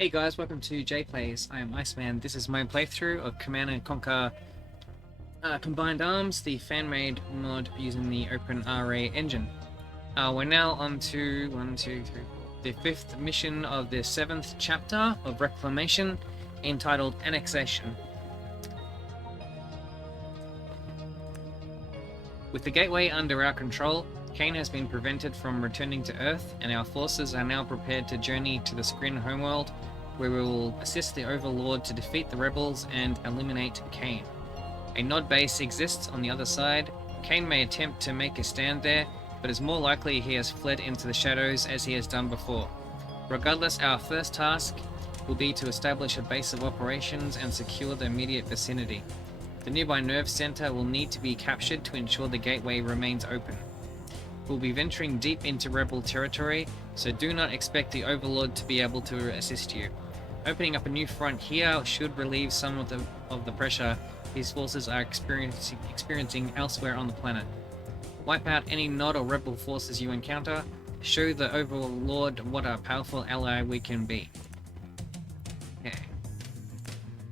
Hey guys, welcome to JPlays. I am Iceman. This is my playthrough of Command & Conquer Combined Arms, the fan-made mod using the OpenRA engine. We're now on to the 5th mission of the 7th chapter of Reclamation, entitled Annexation. With the gateway under our control, Kane has been prevented from returning to Earth, and our forces are now prepared to journey to the Skrin homeworld, where we will assist the Overlord to defeat the rebels and eliminate Kane. A nod base exists on the other side. Kane may attempt to make a stand there, but it's more likely he has fled into the shadows as he has done before. Regardless, our first task will be to establish a base of operations and secure the immediate vicinity. The nearby nerve center will need to be captured to ensure the gateway remains open. We'll be venturing deep into rebel territory, so do not expect the Overlord to be able to assist you. Opening up a new front here should relieve some of the pressure these forces are experiencing elsewhere on the planet. Wipe out any Nod or rebel forces you encounter. Show the Overlord what a powerful ally we can be. Okay.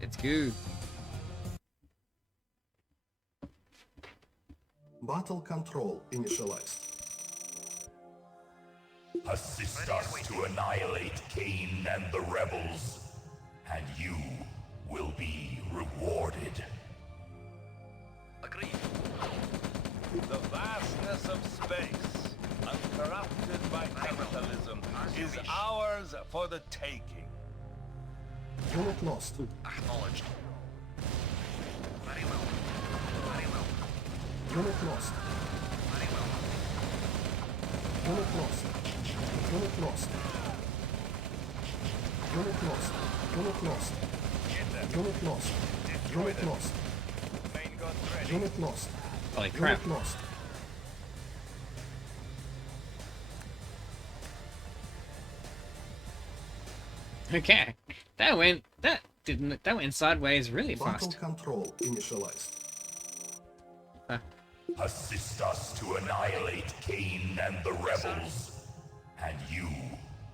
Let's go. Battle control initialized. Assist us to annihilate Kane and the rebels, and you will be rewarded. Agreed. The vastness of space, uncorrupted by capitalism, is ours for the taking. Unit lost. Acknowledged. Very well. Very well. Unit lost. Very well. Unit lost. Unit lost. Unit lost. Unit lost. Get them. Unit lost. Destroy Unit them. lost. Main guns ready. Unit lost. Holy crap. Unit lost. Okay. That went sideways really Battle fast. control initialized. Assist us to annihilate Kane and the rebels, and you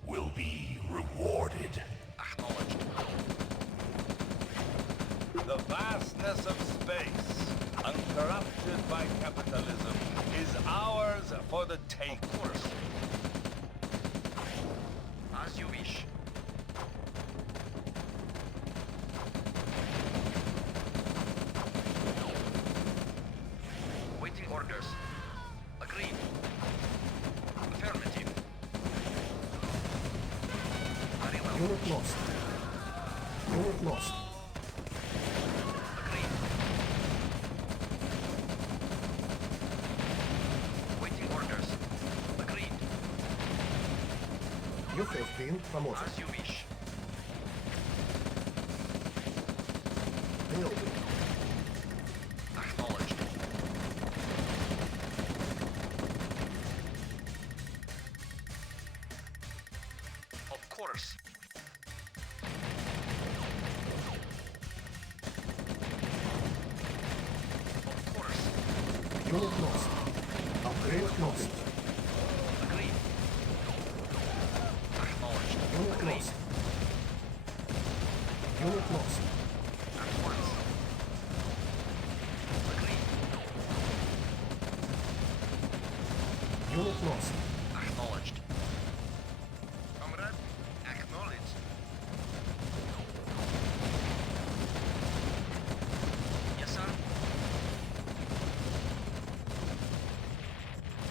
will be rewarded. Acknowledged. The vastness of space, uncorrupted by capitalism, is ours for the taking. Of course. As you wish. Waiting orders. Agreed. Affirmative. Very well. Unit lost. Unit lost. Agreed. Waiting orders. Agreed. You have been promoted. As you wish. Building. Acknowledged. Of course. Of course. Unit lost. Upgrade lost. Agreed. Acknowledged. Unit Agreed. lost. Unit lost. At once. Agreed. Unit lost. Acknowledged. Comrade, acknowledged. Yes, sir.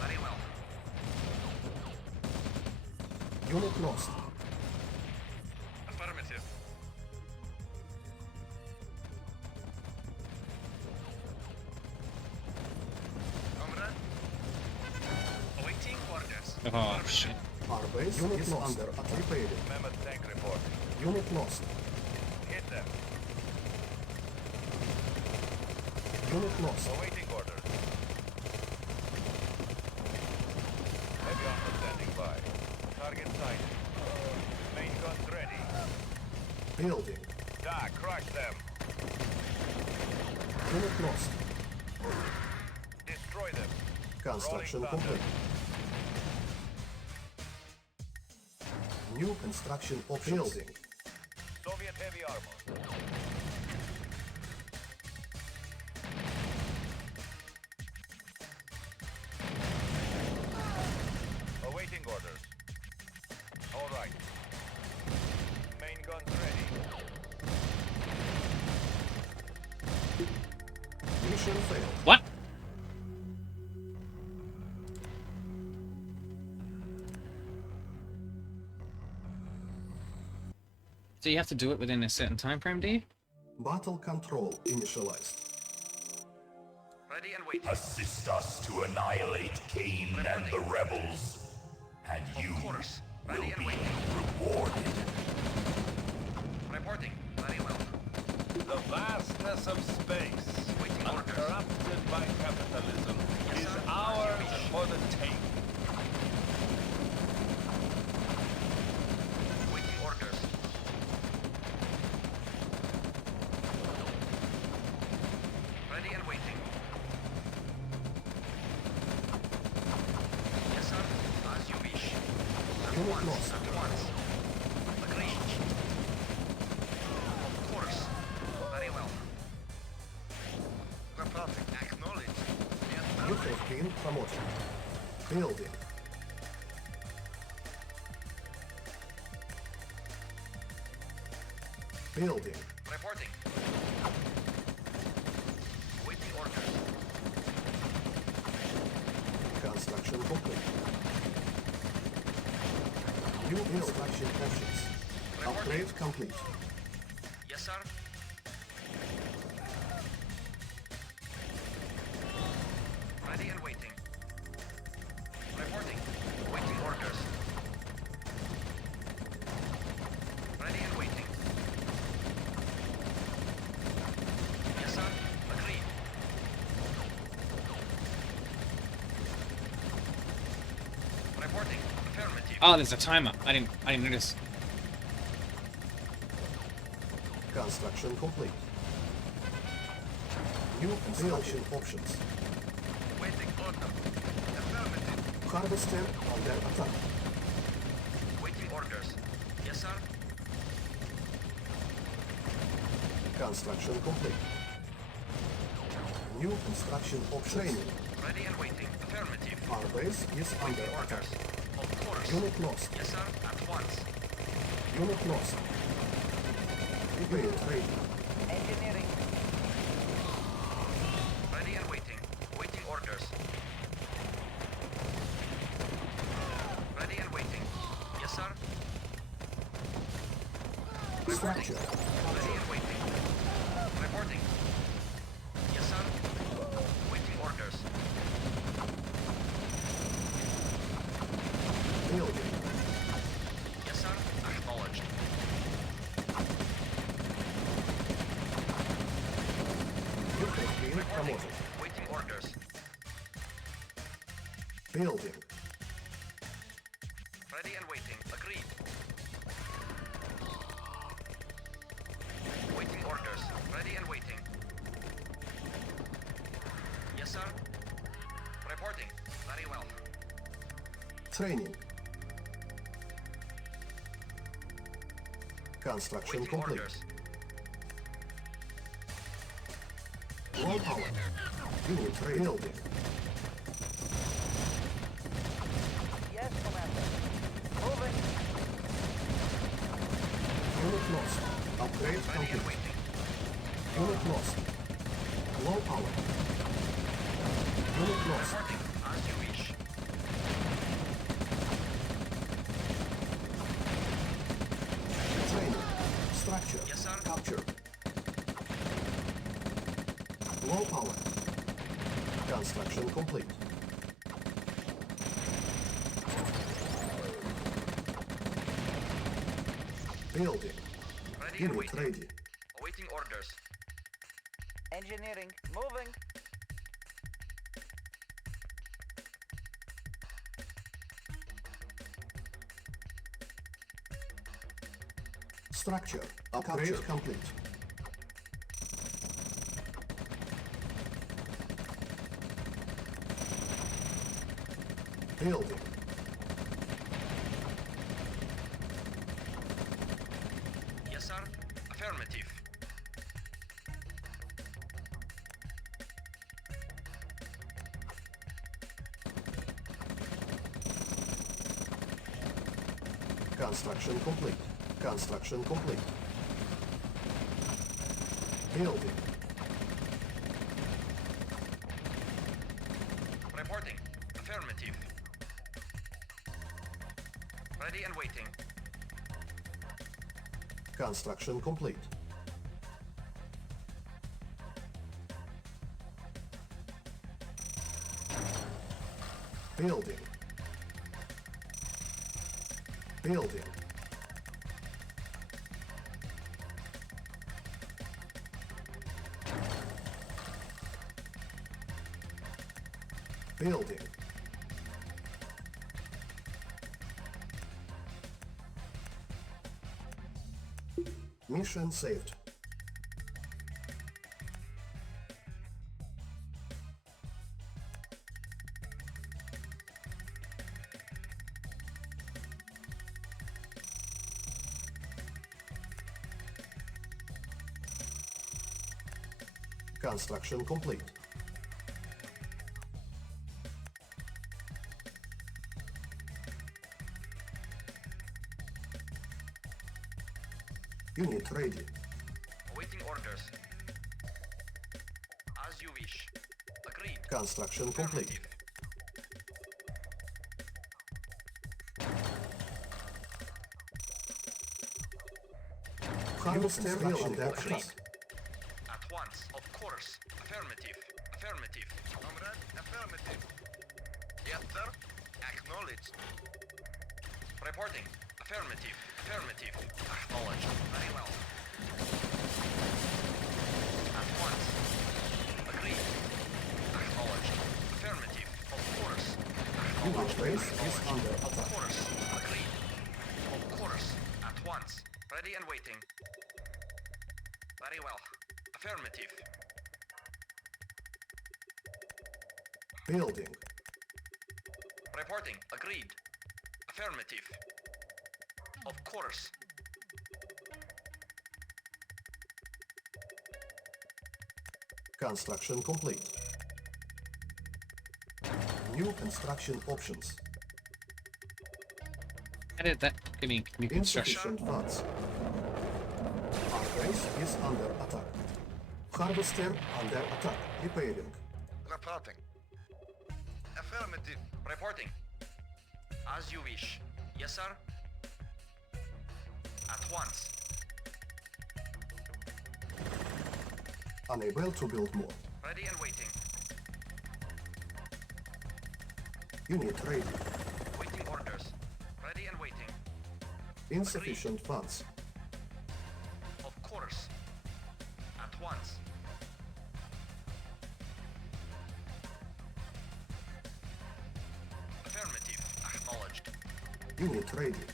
Very well. Unit lost. Affirmative. Comrade, awaiting orders. Oh shit. Our base is lost. under attack. Repaired. Mammoth tank report. Unit lost. Hit them. Unit lost. Awaiting orders. Heavy armor standing by. Target sighted. Main guns ready. Building. Crush them. Unit lost. Destroy them. Construction Rolling thunder. complete. New construction options. Building. get heavy armor. Awaiting orders. All right. Main guns ready. Mission failed. What? So you have to do it within a certain time frame, do you? Battle control initialized. Ready and waiting. Assist us to annihilate Cain and the rebels, and you course. will Ready and be waiting. rewarded. Reporting. Very well. The vastness of space, uncorrupted by capitalism, is ours for the taking. Waiting orders. Ready and waiting. Yes, sir. As you wish. Unit lost. At once. Agreed. Of course. Very well. Reporting. Acknowledged. Yes, You have been promoted. Building. Building. Reporting. Waiting orders. Construction complete. New construction options. Upgrade complete. Yes, sir. Ready and waiting. Reporting. Waiting orders. Ready and waiting. Yes, sir. Agreed. Reporting. Affirmative. Oh, there's a timer. I didn't notice. Construction complete. New construction options. Waiting order. Affirmative. Harvester under attack. Waiting orders. Yes, sir. Construction complete. New construction options. Training. Ready and waiting. Affirmative. Our base is under Waiting attack. orders. Of course. Unit lost. Yes, sir. At once. Unit lost. Unit ready. Engineering. Ready and waiting. Waiting orders. Ready and waiting. Yes, sir. Structure. Ready and waiting. Reporting. Yes, sir. Waiting orders. Building. Yes, sir. Acknowledged. You have been Reporting. promoted. Waiting orders. Building. Ready and waiting. Agreed. Waiting orders. Ready and waiting. Yes, sir. Reporting. Very well. Training. Construction Waiting complete. orders. Low power. Unit ready. Building. Yes, Commander. Moving. Unit lost. Upgrade Ready and complete. waiting. Unit lost. Low power. Unit lost. Reporting. As you wish. Training. Structure. Yes, sir. Captured. Low power. Construction complete. Building. Ready and Unit waiting. ready. Awaiting orders. Engineering. Moving. Structure. Upgrade complete. Building. Yes, sir. Affirmative. Construction complete. Construction complete. Building. Reporting. Affirmative. Ready and waiting. Construction complete. Building. Building. Building. Mission saved. Construction complete. Unit ready. Awaiting orders. As you wish. Agreed. Construction complete. Affirmative. Harvester under attack. Agreed. At once. Of course. Affirmative. Affirmative. Comrade, affirmative. Yes, sir. Acknowledged. Reporting. Affirmative. Affirmative. Acknowledged. Very well. At once. Agreed. Acknowledged. Affirmative. Of course. Unit Acknowledged. base is Acknowledged. under Of attack. course. Agreed. Of course. At once. Ready and waiting. Very well. Affirmative. Building. Reporting. Agreed. Affirmative. Of course. Construction complete. New construction options. Edit that. Give me new construction. Insufficient funds. Our base is under attack. Harvester under attack. Repairing. Reporting. Affirmative. Reporting. As you wish. Yes, sir? At once. Unable to build more. Ready and waiting. Unit ready. Waiting orders. Ready and waiting. Insufficient funds. Of course. At once. Affirmative. Acknowledged. Unit ready.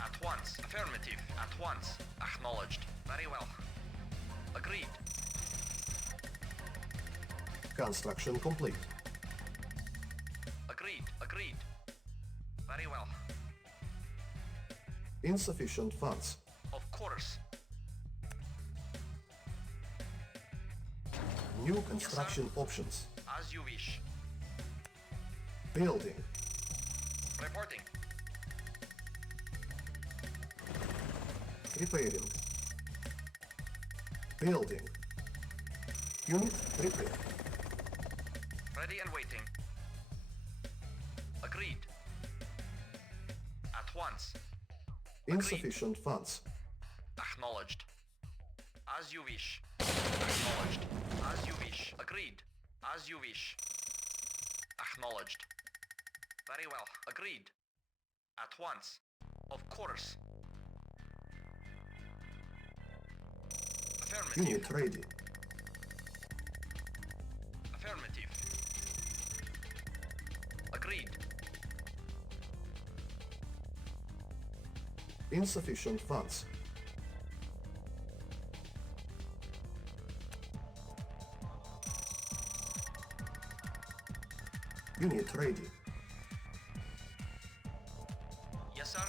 At once. Affirmative. At once. Acknowledged. Very well. Agreed. Construction complete. Agreed. Agreed. Very well. Insufficient funds. Of course. New construction options. As you wish. Building. Reporting. Repairing. Building. Unit prepared. Ready and waiting. Agreed. At once. Insufficient funds. Acknowledged. As you wish. Acknowledged. As you wish. Agreed. As you wish. Acknowledged. Very well. Agreed. At once. Of course. Affirmative. Unit ready. Affirmative. Agreed. Insufficient funds. Unit ready. Yes, sir.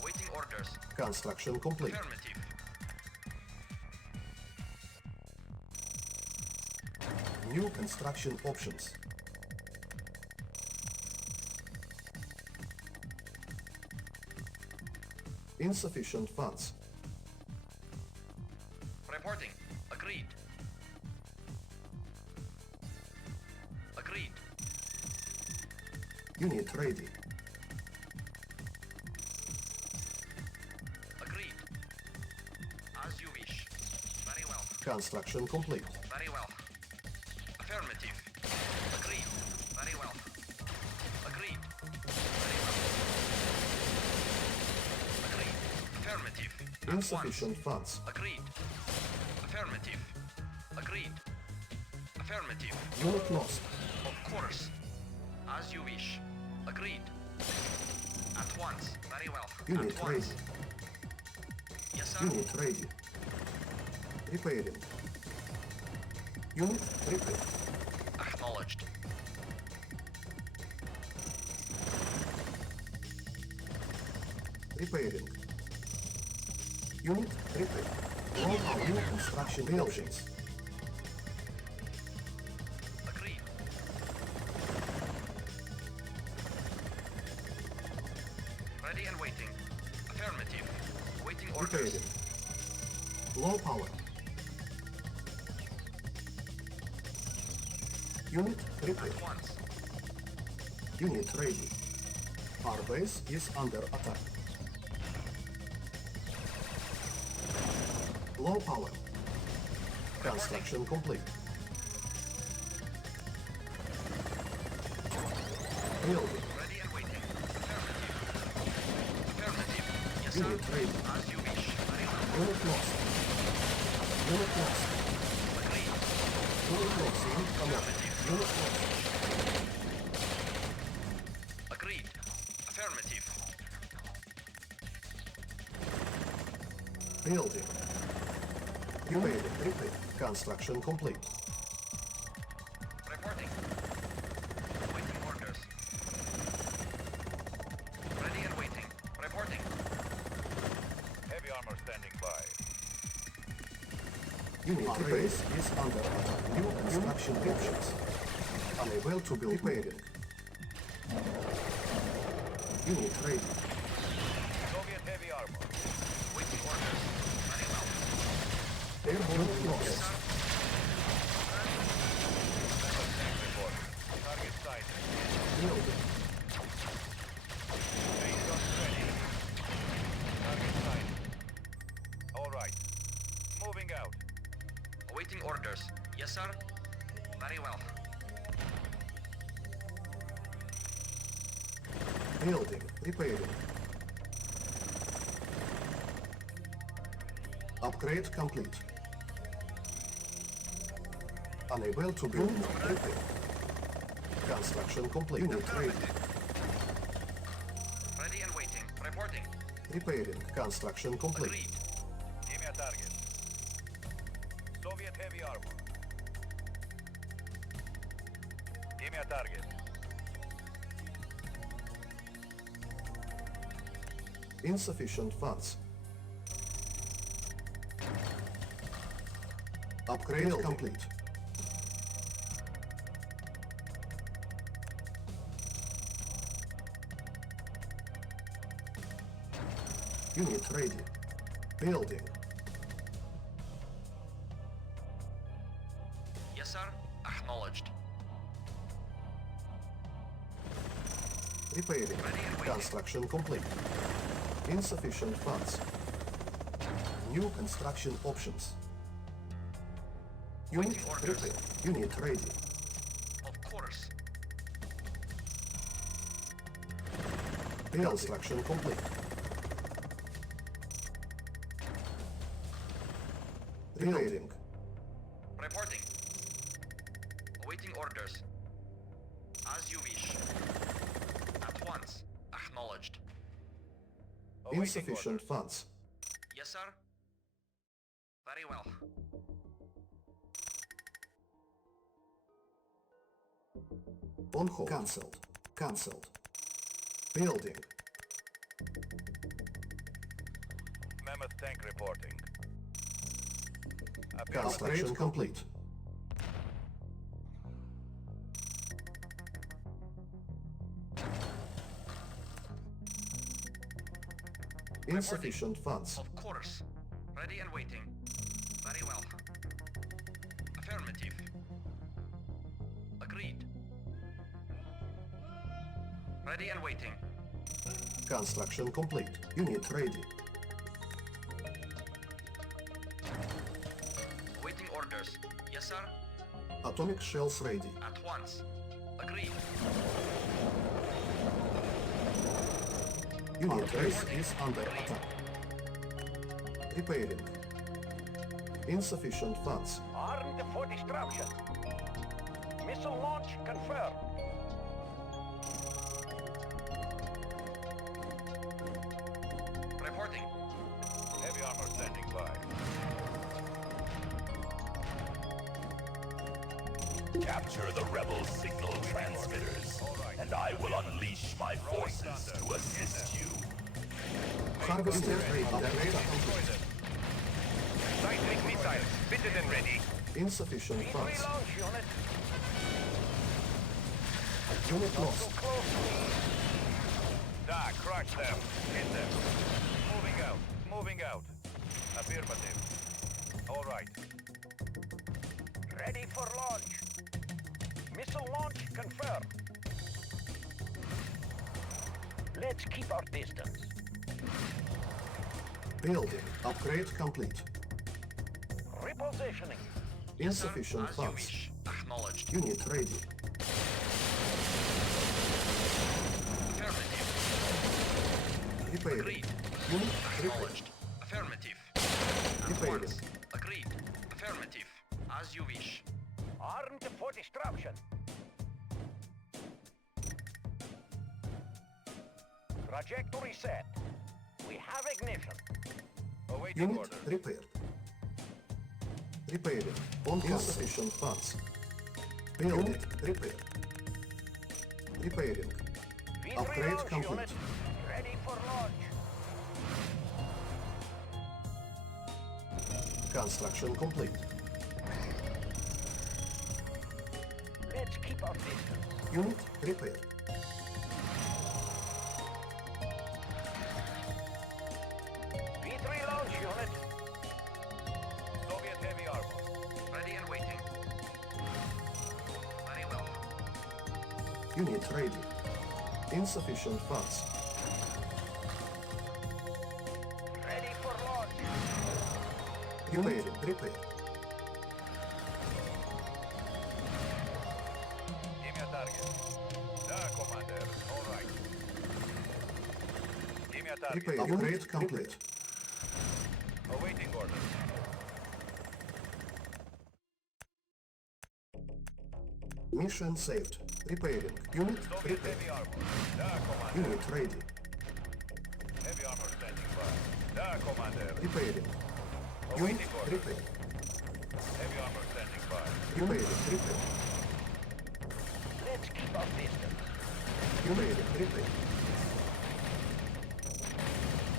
Awaiting orders. Construction complete. Affirmative. New construction options. Insufficient funds. Reporting. Agreed. Agreed. Unit ready. Agreed. As you wish. Very well. Construction complete. Very well. Affirmative. Agreed. Very well. Agreed. Very well. Agreed. Affirmative. At Insufficient once. funds. Agreed. Affirmative. Agreed. Affirmative. Unit lost. Of course. As you wish. Agreed. At once. Very well. Unit At once. ready. Yes, sir. Unit ready. Repairing. Unit repaired. Acknowledged. Repairing. Unit repaired. All our new construction buildings. Agreed. Ready and waiting. Affirmative. Waiting orders. Repairing. Low power. Unit repaired. At once. Unit ready. Our base is under attack. Low power. Construction complete. Building. Ready and waiting. Affirmative. Affirmative. Yes, sir. Unit ready. As you wish. Very well. Unit lost. Unit lost. Agreed. Unit lost. Unit Unit lost. Agreed. Affirmative. Building. Repair. Construction complete. Reporting. Waiting orders. Ready and waiting. Reporting. Heavy armor standing by. Unit base is under attack. New construction options. Unable to build. Repairing. Unit ready. Soviet heavy armor. Waiting orders. Very well. Airborne lost. Method tank report. Target sighted. Building. Base guns ready. Target sighted. All right. Moving out. Awaiting orders. Yes, sir. Very well. Building. Repairing. Upgrade complete. Unable to build. Repair. Construction complete. Unit ready. Ready and waiting. Reporting. Repairing. Construction complete. Agreed. Give me a target. Soviet heavy armor. Give me a target. Insufficient funds. Upgrade complete. Unit ready. Building. Yes, sir. Acknowledged. Repairing. Ready and waiting. Construction complete. Insufficient funds. New construction options. Unit Waiting orders. repair. Unit ready. Of course. Construction complete. Building. Reporting. Awaiting orders. As you wish. At once. Acknowledged. Awaiting Insufficient orders. funds. Yes, sir. Very well. On hold. Cancelled. Cancelled. Building. Mammoth tank reporting. Construction complete. Insufficient funds. Of course. Ready and waiting. Very well. Affirmative. Agreed. Ready and waiting. Construction complete. Unit ready. Awaiting orders. Yes, sir. Atomic shells ready. At once. Agreed. Unit race is under attack. Repairing. Insufficient funds. Armed for destruction. Missile launch confirmed. Reporting. Heavy armor standing by. Capture the rebel signal transmitters, and I will unleash my forces to assist you. Harvester ready. Under attack. Cyclic missiles fitted and ready. Insufficient V3 funds. launch unit. Unit lost. Da, crush them. Hit them. Moving out. Moving out. Affirmative. All right. Ready for launch. Missile launch confirmed. Let's keep our distance. Building. Upgrade complete. Repositioning. Insufficient As you funds. wish. Acknowledged. Unit ready. Affirmative. Repairing. Agreed. Unit repair. Acknowledged. Affirmative. At Repairing. once. Agreed. Affirmative. As you wish. Armed for destruction. Trajectory set. We have ignition. Awaiting Unit orders. repaired. Repairing. On insufficient funds. Building. Repaired. Repairing. V3 Upgrade launch complete. unit. Ready for launch. Construction complete. Let's keep our distance. Unit repaired. V3 launch unit. Soviet heavy armor. Ready and waiting. Very well. Unit ready. Insufficient funds. Ready for launch. Unit repaired. Give me a target. Da, Commander. All right. Give me a target. Repair. Upgrade complete. Awaiting orders. Mission saved. Repairing. Unit Soviet repaired. heavy armor. Da, Commander. Unit ready. Heavy armor standing by. Da, Commander. Repairing. Unit Awaiting orders. repaired. Heavy armor standing by. Unit repaired. Let's keep our distance. Unit repaired.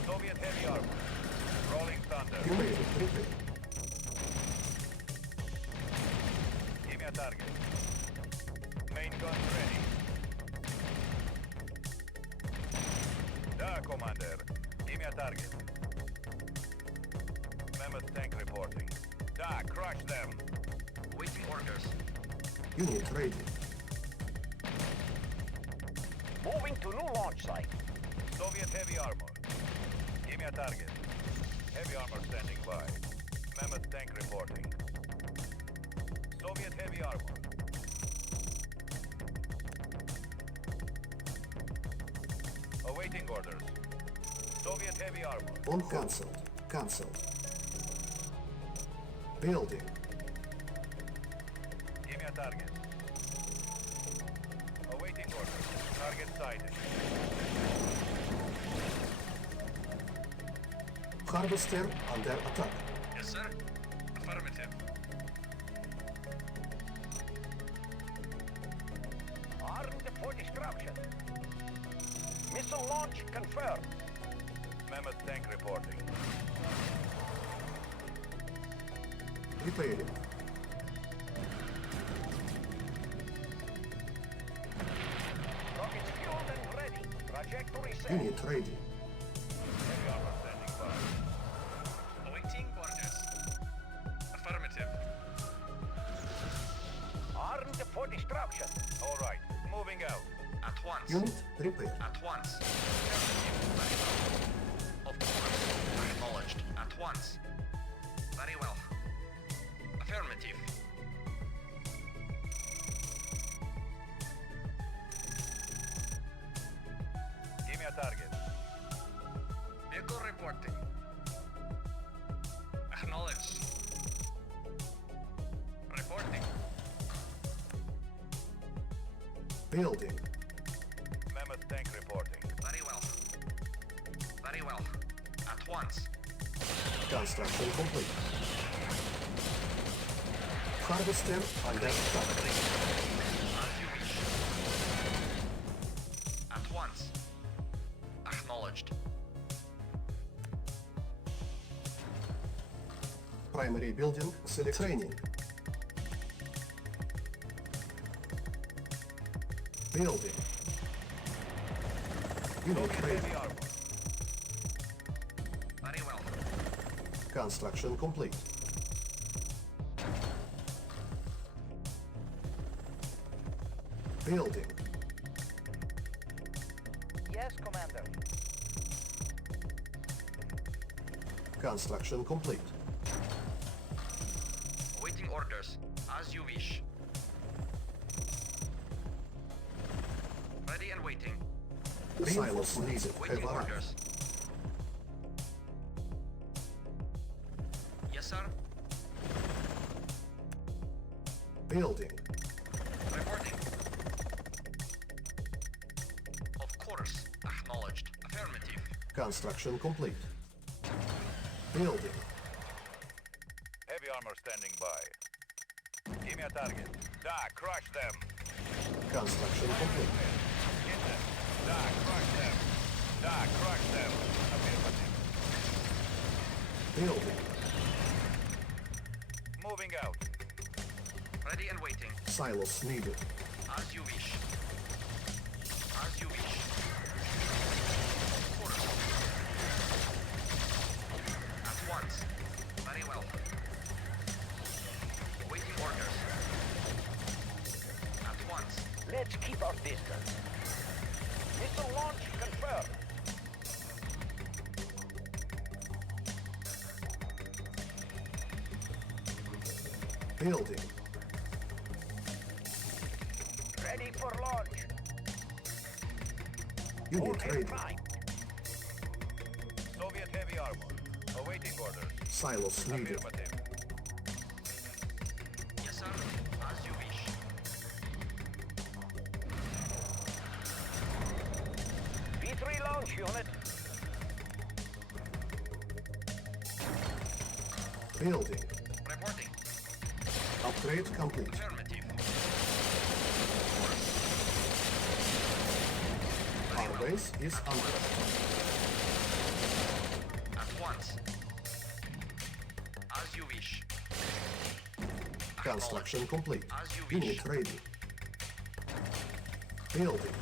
Soviet heavy armor. Rolling thunder. Unit repaired. Give me a target. Main gun ready. Da, Commander. Give me a target. Mammoth tank reporting. Da, crush them. Waiting orders. Unit ready. Moving to new launch site. Soviet heavy armor. Give me a target. Heavy armor standing by. Mammoth tank reporting. Soviet heavy armor. Awaiting orders. Soviet heavy armor. On cancelled. Cancelled. Building. Give me a target. Awaiting orders. Target sighted. Harvester under attack. Yes, sir. Affirmative. Armed for destruction. Missile launch confirmed. Mammoth tank reporting. Repairing. Rockets fueled and ready. Trajectory set. Unit ready. Heavy armor once. Unit repaired. At once. Affirmative. Very well. Of course. Acknowledged. At once. Very well. Affirmative. Give me a target. Vehicle reporting. Acknowledged. Reporting. Building. Mammoth tank reporting. Very well. Very well. At once. Construction complete. Harvester under attack. As you wish. At once. Acknowledged. Primary building select training. Building. Unit Soviet ready. heavy armor. Very well. Construction complete. Building. Yes, Commander. Construction complete. Awaiting orders. As you wish. Ready and waiting. Silos needed. Waiting Have arrived. orders. Yes, sir. Building. Reporting. Of course. Acknowledged. Affirmative. Construction complete. Building. Heavy armor standing by. Give me a target. Da, crush them. Construction complete. Hit them. Da, crush them. Da, crush them. Affirmative. Building. Moving out. Ready and waiting. Silos needed. As you wish. As you wish. Of course. At once. Very well. Waiting orders. At once. Let's keep our distance. Missile launch confirmed. Building. Ready for launch. Unit All in ready. line. Soviet heavy armor. Awaiting orders. Silos needed. Affirmative. Yes, sir. As you wish. V3 launch unit. Building. Reporting. Upgrade complete. Affirmative. Our base is under attack. At once. As you wish. Construction complete. As you wish. Unit ready. Building.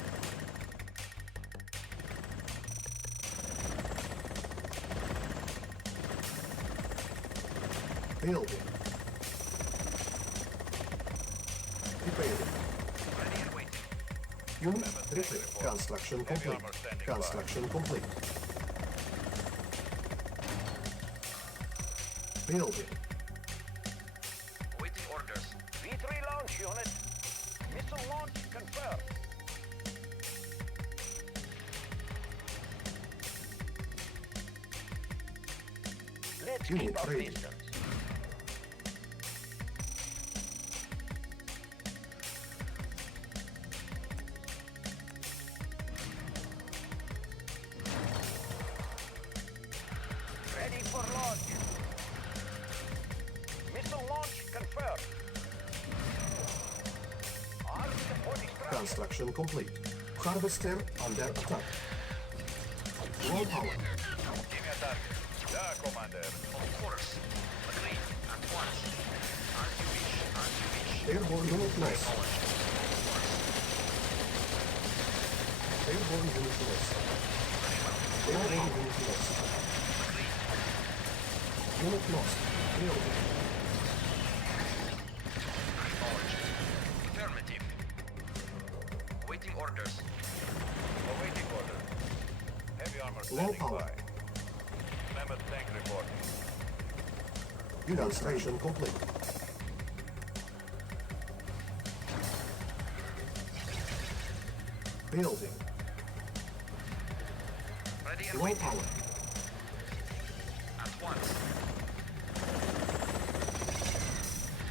Building. Repairing. Ready and waiting. Unit repaired. Construction complete. armor standing by. Construction complete. Building. Waiting orders. V3 launch unit. Missile launch confirmed. Let's Unit keep our ready. distance. Ready for launch. Missile launch confirmed. Armed for destruction. Construction complete. Harvester under attack. Low power. Give me a target. Da, Commander. Of course. Agreed. At once. As you wish. As you wish. Airborne unit lost. Acknowledged. Of course. Airborne unit lost. Airborne unit lost. Agreed. Unit lost. Building. Acknowledged. Affirmative. Waiting orders. armor Low standing power. by. Mammoth tank reporting. Demonstration complete. Building. Ready and Low waiting. power. At once.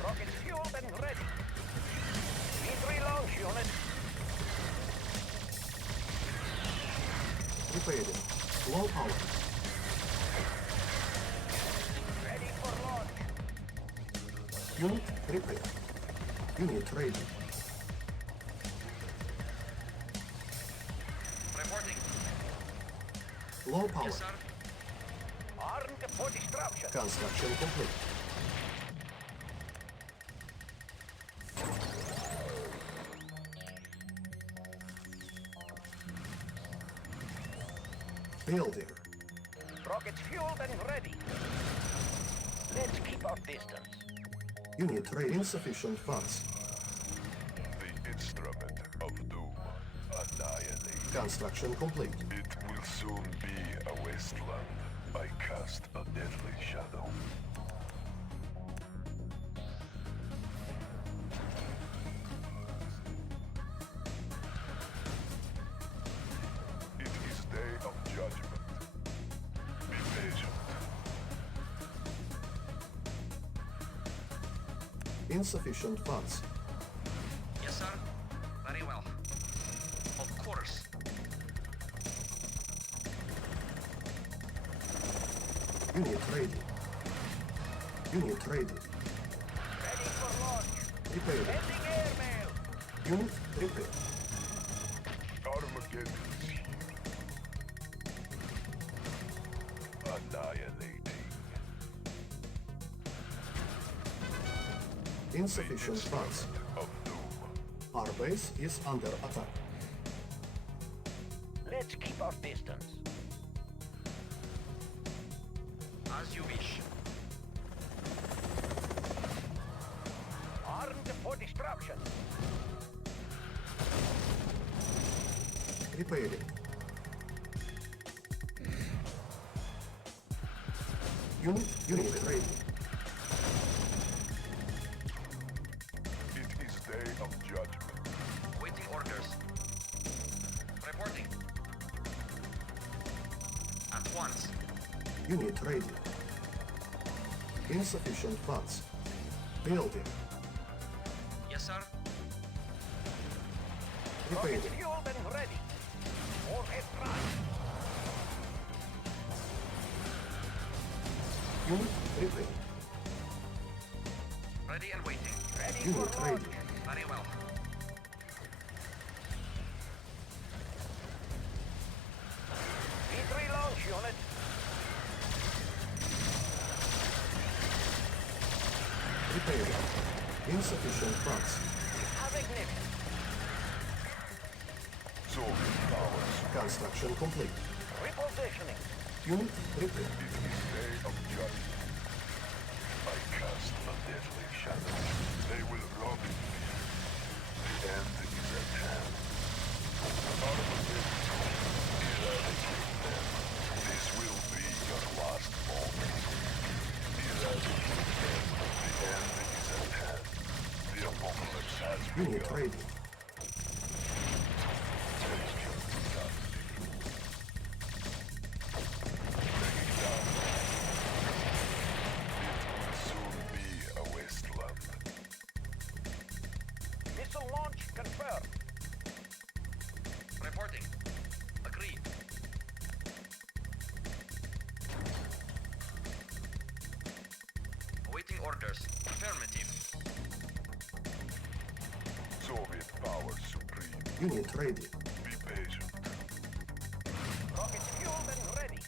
Rockets fueled and ready. V3 launch unit. Repairing. Low power. Ready for launch. Unit repair. Unit ready. Reporting. Low power. Yes, sir. Armed for destruction. Construction complete. Building. Rockets fueled and ready. Let's keep our distance. Unit ready. Insufficient funds. The instrument of doom annihilate. Construction complete. It will soon be a wasteland. I cast a deadly shadow. It is day of judgment. Be patient. Insufficient funds. Yes, sir. Very well. Of course. Unit ready. Unit ready. Ready for launch. Repairing. Ending airmail. Unit repair. Armageddon is here. Annihilating. Insufficient funds. Of doom. Our base is under attack. Let's keep our distance. As you wish. Armed for destruction. Repairing. Unit ready. It is day of judgment. Waiting orders. Reporting. At once. Unit ready. Insufficient funds. Building. Yes, sir. Repairing. Rockets fueled and ready. Warhead prime. Unit repair. Ready and waiting. Ready Unit for ready. launch. Very well. V3 launch unit. Repairing. Insufficient funds. Have ignition. Soviet powers. Construction complete. Repositioning. Unit repair. It is day of judgment. I cast a deadly shadow. They will rob me. The end is at hand. Armageddon. Eradicate them. This will be your last moment. Eradicate them. The end is at hand. The apocalypse has Unit begun. ready. Taste your brutality. Bring it down. It will soon be a wasteland. Missile launch confirmed. Reporting. Agreed. Awaiting orders. Affirmative. Soviet power supreme. Unit ready. Be patient. Rockets fueled and ready.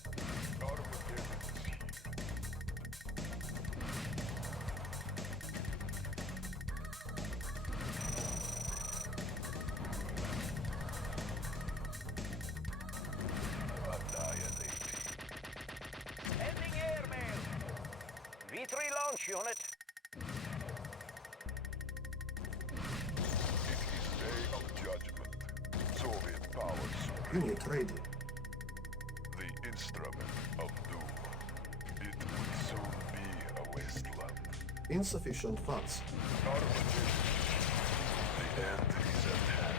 Armageddon is here. Annihilating. Ending airmail. V3 launch unit. It is day of judgment. Soviet power supreme. Unit ready. The Insufficient funds. The end is at hand.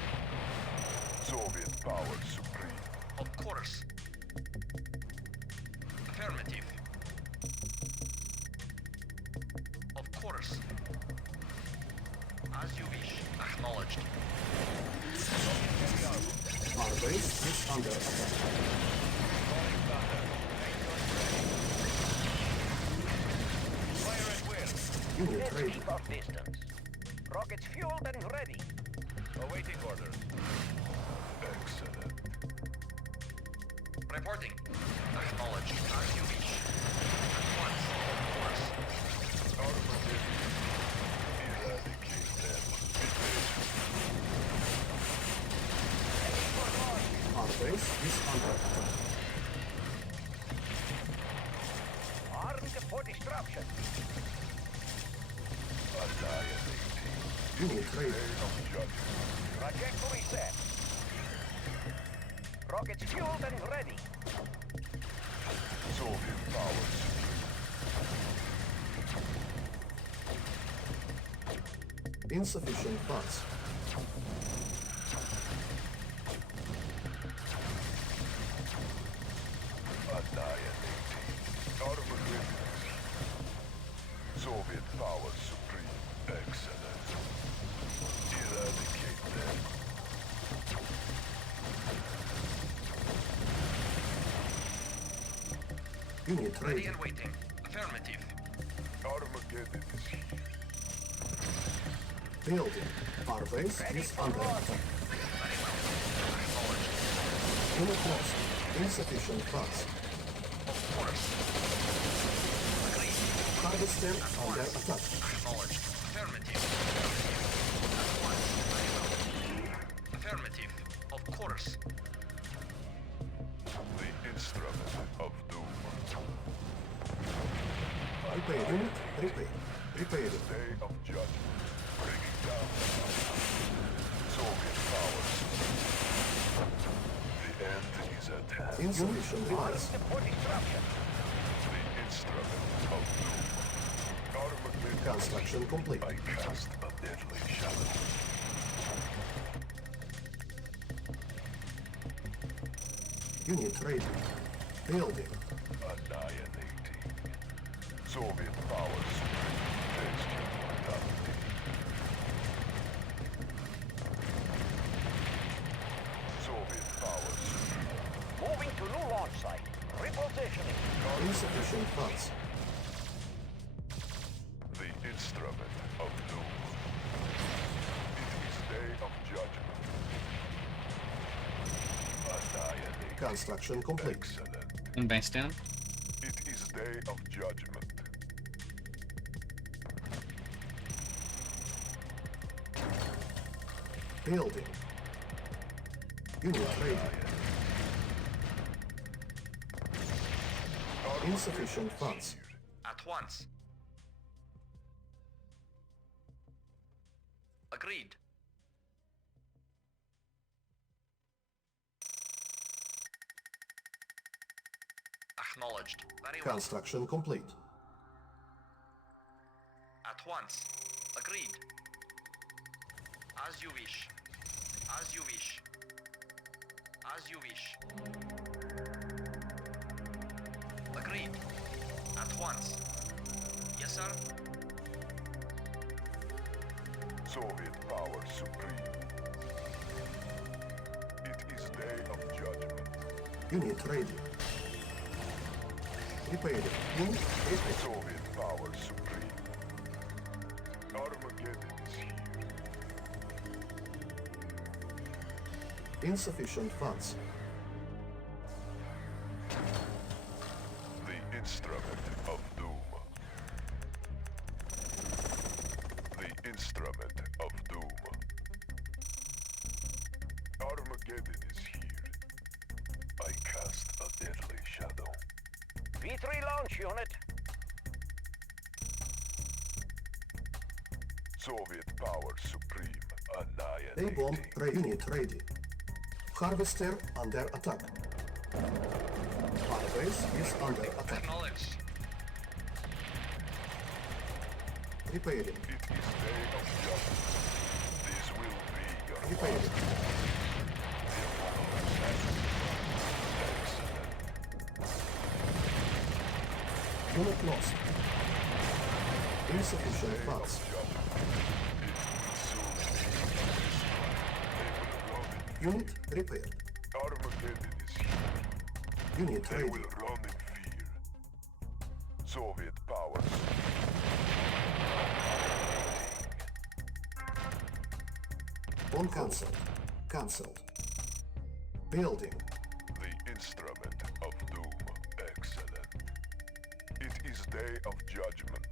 Soviet power supreme. Of course. Affirmative. Of course. As you wish. Acknowledged. Our base is under attack. Fire at will. Unit Let's ready. keep our distance. Rockets fueled and ready. Awaiting orders. Excellent. Reporting. Acknowledged. As you wish. At once. Of course. Eradicate them. Our base is under attack. Armed for destruction. Annihilating. Unit ready. Day of judgment. Trajectory set. Rockets fueled and ready. Soviet power supreme. Insufficient funds. Annihilating. Armor readiness. Soviet power supreme. Excellent. Eradicate them. Unit Ready ready. and waiting. Affirmative. Armageddon is here. Building. Our base is under attack. Very well. Acknowledged. Unit lost. Insufficient funds. Of course. Agreed. Harvester under attack. Acknowledged. Affirmative. At once. Very well. Affirmative. Of course. The instrument of doom. Repair unit. Repair. Repair it. Day of judgment. Breaking down. Soviet powers. The end is at hand. Insufficient funds. Armed for destruction. The instrument of doom. Armageddon. Construction complete. I cast a deadly shadow. Unit ready. Building. Annihilating. Soviet powers supreme. Bestial brutality. Soviet powers supreme. Moving to new launch site. Repositioning. Insufficient funds. The instrument of doom. It is day of judgment. Annihilating. Construction complete. Excellent. One base down. It is day of judgment. Building. Unit ready. Insufficient funds. At once. Agreed. Acknowledged. Very well. Construction complete. At once. Agreed. As you wish. As you wish. As you wish. Agreed. At once. Yes, sir. Soviet power supreme. It is day of judgment. Unit ready. Repair it. Unit repair. Soviet power supreme. Armageddon is here. Insufficient funds. The instrument of doom. The instrument of doom. Armageddon is here. I cast a deadly shadow. V3 launch unit. Soviet power supreme. A-bomb Annihilating. unit ready. Harvester under attack. Our base is under attack. Acknowledged. Repairing. It is day of judgment. This will be your Repairing. Unit lost. Insufficient funds. Unit repaired. Armageddon is here. Unit They ready. will run in fear. Soviet powers. On cancelled. Cancelled. Building. The instrument of doom. Excellent. It is day of judgment.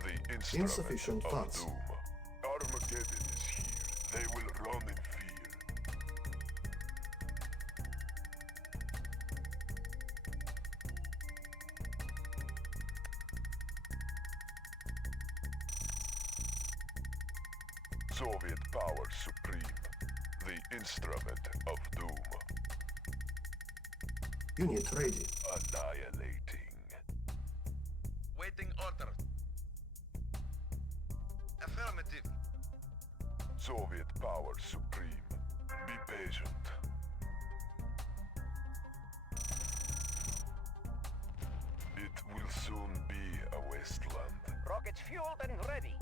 The instrument Insufficient of funds. doom. Armageddon is here. They will run in fear. Soviet power supreme. The instrument of doom. Unit ready. Annihilating. Waiting order. Affirmative. Soviet power supreme. Be patient. It will soon be a wasteland. Rockets fueled and ready.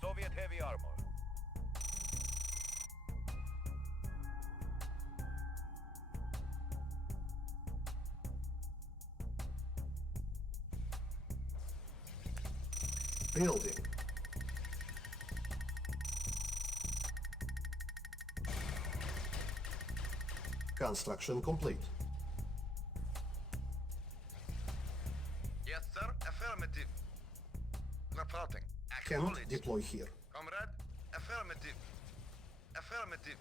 Soviet heavy armor. Building. Construction complete. Yes, sir. Affirmative. Reporting. Cannot Acknowledged. deploy here. Comrade. Affirmative. Affirmative.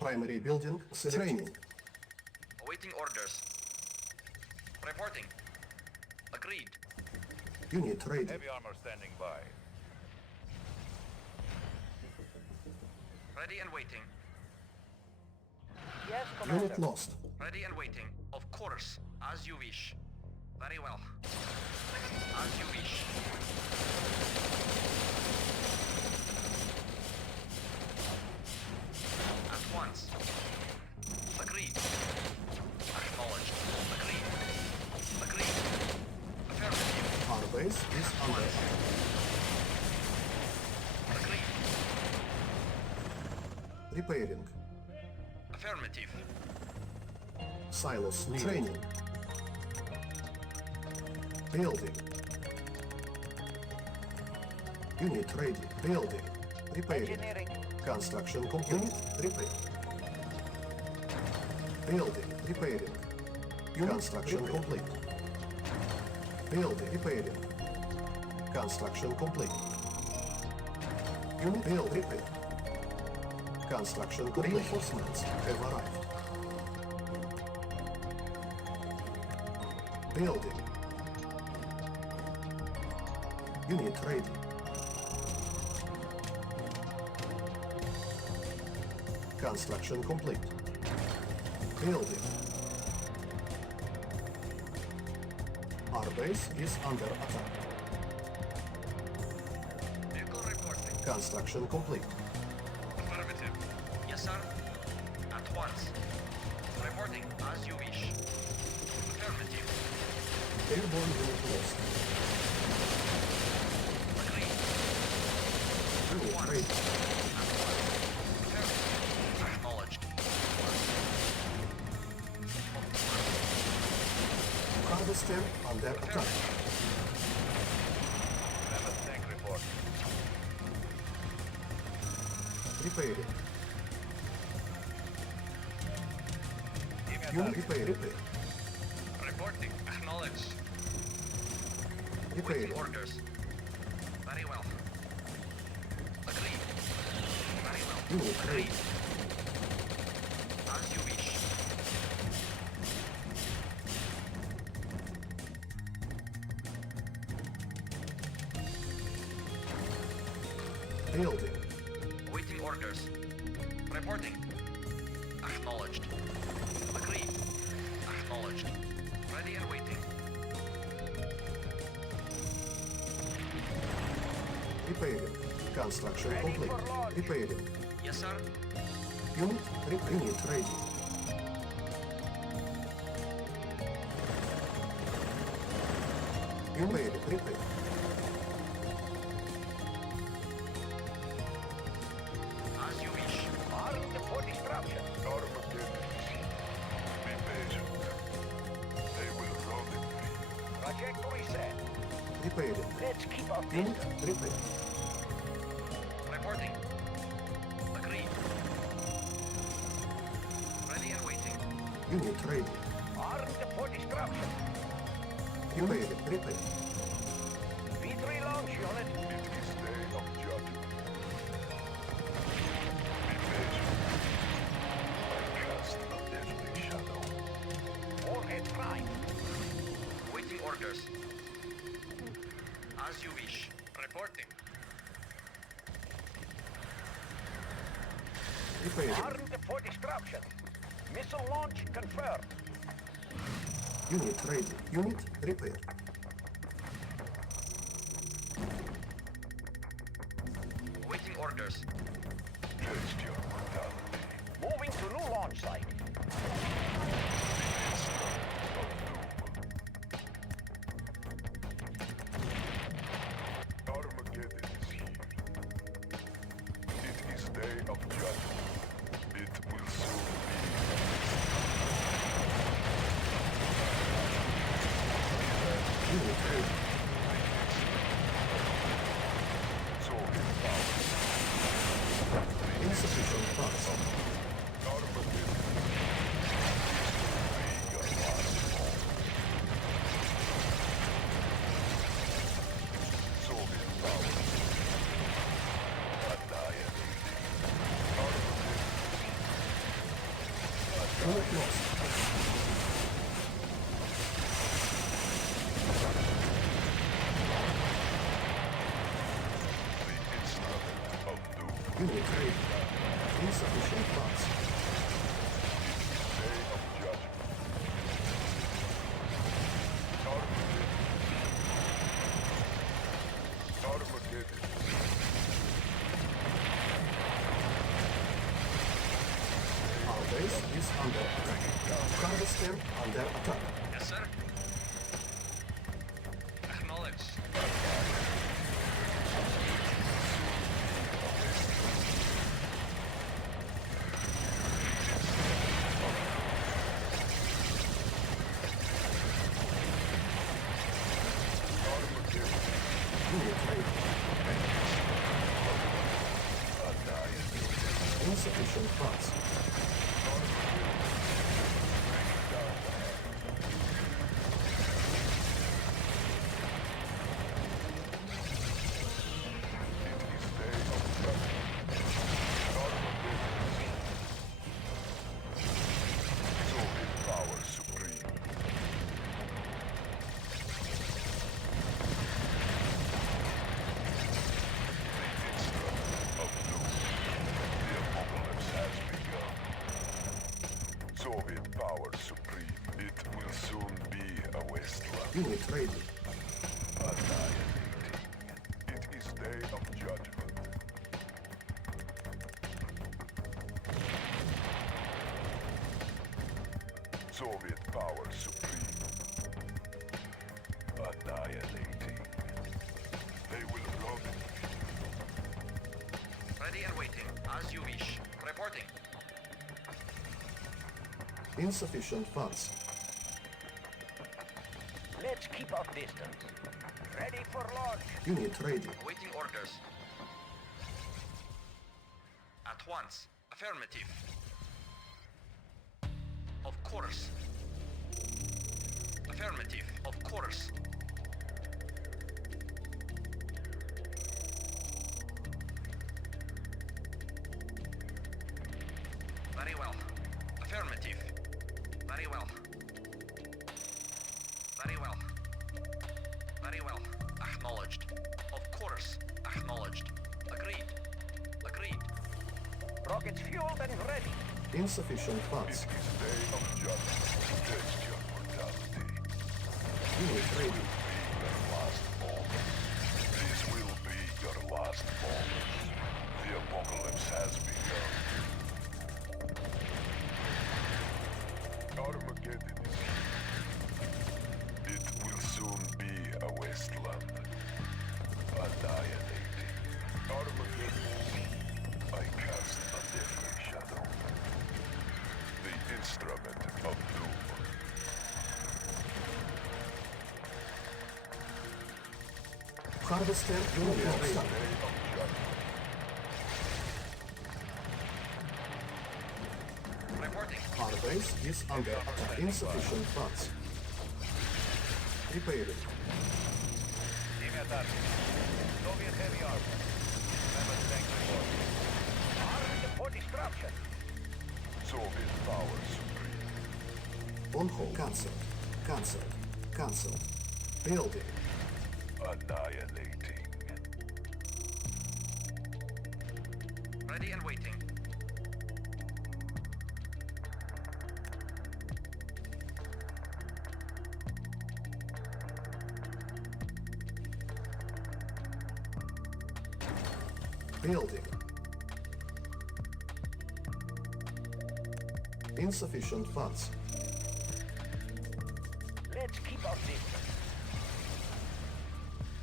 Primary building training. Awaiting orders. Reporting. Agreed. Unit ready. Heavy armor standing by. Ready and waiting. Yes, Commander. Unit lost. Ready and waiting. Of course. As you wish. Very well. As you wish. At once. Agreed. Acknowledged. Agreed. Agreed. Affirmative. Our base is under attack. Agreed. Repairing. Affirmative. Silos needed. Training. Building. Unit ready. Building. Repairing. Engineering. Construction complete. Unit repair. Building. Repairing. Construction complete. Building. Repairing. Construction complete. Unit build. Repair. Construction complete. Reinforcements have arrived. Building. Unit ready. Construction complete. Building. Our base is under attack. Vehicle reporting. Construction complete. Affirmative. Yes, sir. At once. Reporting as you wish. Affirmative. Airborne unit lost. Agreed. Unit Once. ready. Affirmative. Acknowledged. Harvester under attack. Mammoth tank report. Repairing. Give me a Unit target. repair. Reporting. Acknowledged. Repairing. Waiting orders. Very well. Agreed. Very well. Unit ready. Agreed. As you wish. Building. Waiting orders. Reporting. Acknowledged. Agreed. Acknowledged. Ready and waiting. Repairing. Construction Ready complete. for launch. Repairing. Yes, sir. Unit ready. Unit repair. As you wish. Armed for destruction. Armageddon. Be patient. They will roll it free. Trajectory set. Repairing. Let's keep our Unit distance. repair. Reporting. Agreed. Ready and waiting. Unit ready. Armed for destruction. Repair. V3 launch unit. It is day of judgment. Be patient. I cast a deadly shadow. Warhead prime. Waiting orders. As you wish. Reporting. Repairing. Armed for destruction. Missile launch confirmed. Unit ready. Unit repair. Waiting orders. Taste your mortality. Moving to new launch site. Armageddon is here. It is day of judgment. It will soon be. Unit ready. Soviet powers. Insufficient funds. Armageddon. Vega once more. Soviet powers. Annihilating. Armageddon. Unit lost. The instrument of doom. Unit ready. Insufficient funds. Day of judgment. Armageddon. Armageddon. Our base is under attack. Harvester under attack. Yes, sir. Acknowledged. Unit ready. Insufficient funds. Soviet power supreme. It will soon be a wasteland. Unit ready. Annihilating. It is day of judgment. Soviet power supreme. Annihilating. They will rob it. Ready and waiting. As you wish. Reporting. Insufficient funds. Let's keep our distance. Ready for launch. Unit ready. Awaiting orders. At once. Affirmative. Of course. Affirmative. Of course. Very well. Affirmative. Very well. Very well. Very well. Acknowledged. Of course. Acknowledged. Agreed. Agreed. Rockets fueled and ready. Insufficient It funds. is day of judgment. Taste your mortality. Unit ready. Your last moment. This will be your last moment. The apocalypse has begun. Armageddon is here. It will soon be a wasteland. Annihilating. Armageddon is here. I cast a deathly shadow. The instrument of doom. Harvester unit ready. Reporting. Our base is under attack. Insufficient funds. Repairing. Give me a target. Soviet heavy armor. Never thank you for. Armed for destruction. Soviet power supreme. On hold. Cancelled. Cancelled. Cancelled. Building. Annihilating. Ready and waiting. Building. Insufficient funds. Let's keep our distance.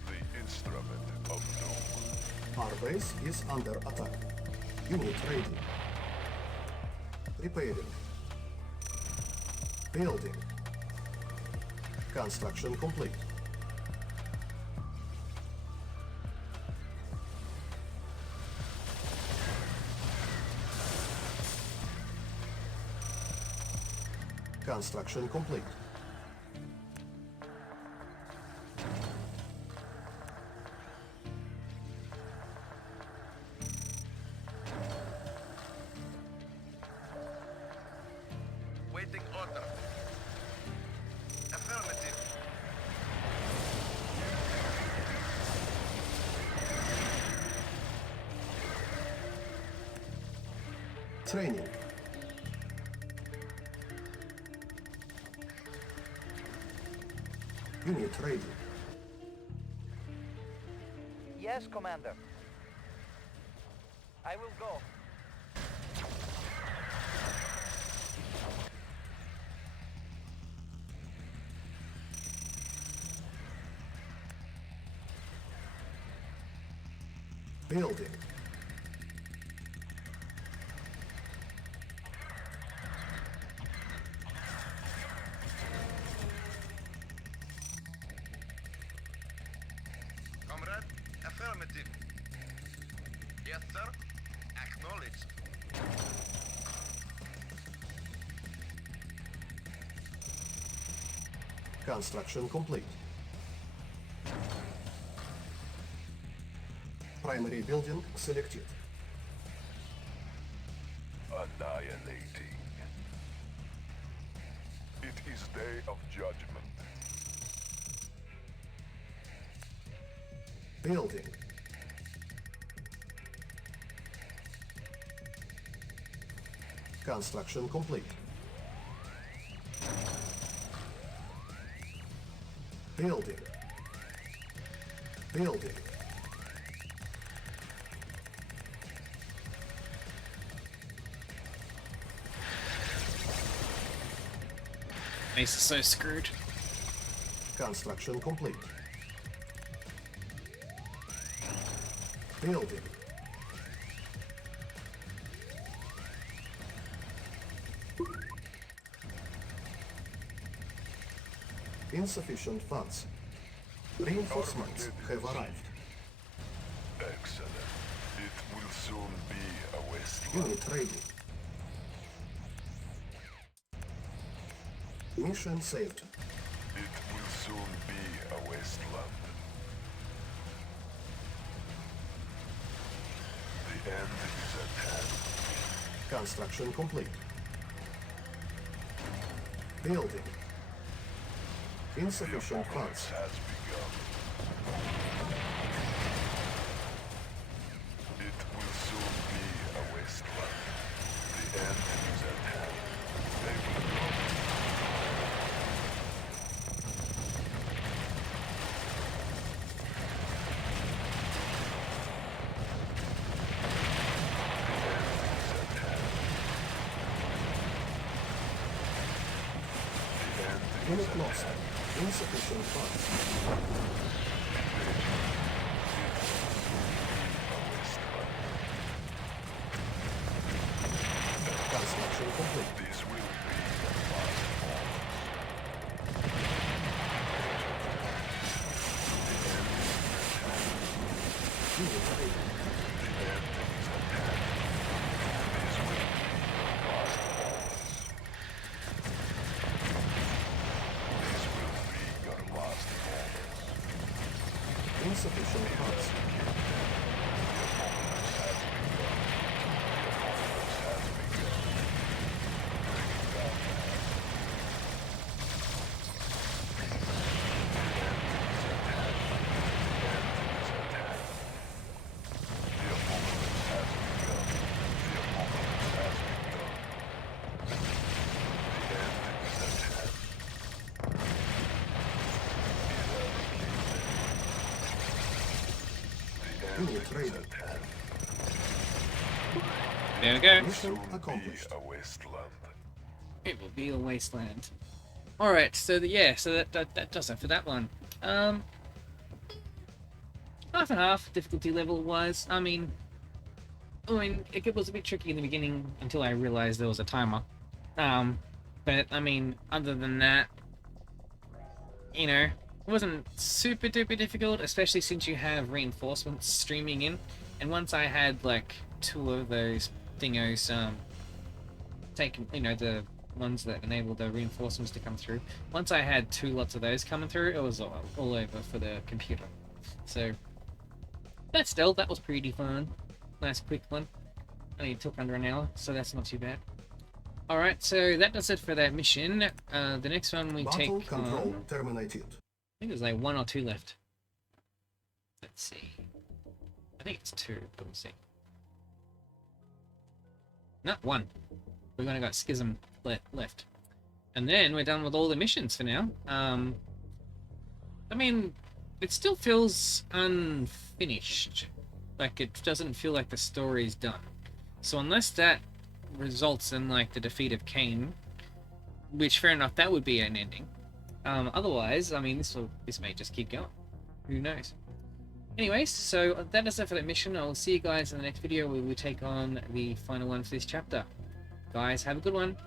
The instrument of doom. Our base is under attack. Unit ready. Repairing. Building. Construction complete. Construction complete. Waiting order. Affirmative. Training. Unit ready. Yes, Commander. I will go. Building. Comrade, affirmative. Yes, sir. Acknowledged. Construction complete. Primary building selected. Annihilating. It is day of judgment. Building. Construction complete. Building. Building. Base is so screwed. Construction complete. Building. Insufficient funds. Reinforcements have arrived. Excellent. It will soon be a wasteland. Unit ready. Mission saved. It will soon be a wasteland. The end is at hand. Construction complete. Building. Insufficient funds. Has begun. It will soon be a wasteland. Unit lost. Insufficient funds. Construction complete. This will be the last Unit ready. Insufficient funds. Unit ready. There we go. Mission accomplished. a wasteland. It will be a wasteland. Alright, so that does it for that one. Half and half difficulty level wise. I mean it was a bit tricky in the beginning until I realized there was a timer. But I mean, other than that, you know, it wasn't super duper difficult, especially since you have reinforcements streaming in. And once I had like 2 of those thingos taken, you know, the ones that enable the reinforcements to come through. Once I had 2 lots of those coming through, it was all over for the computer. So but still, that was pretty fun. Nice quick one. Only took under an hour, so that's not too bad. Alright, so that does it for that mission. The next one we Battle take control on... terminated. I think there's like 1 or 2 left. Let's see. I think it's 2, but we'll see. No, 1. We've only got Schism left. And then we're done with all the missions for now. I mean, it still feels unfinished. Like, it doesn't feel like the story's done. So unless that results in, like, the defeat of Cain, which, fair enough, that would be an ending. Otherwise, I mean, this may just keep going. Who knows? Anyways, so that is it for that mission. I'll see you guys in the next video where we take on the final one for this chapter. Guys, have a good one.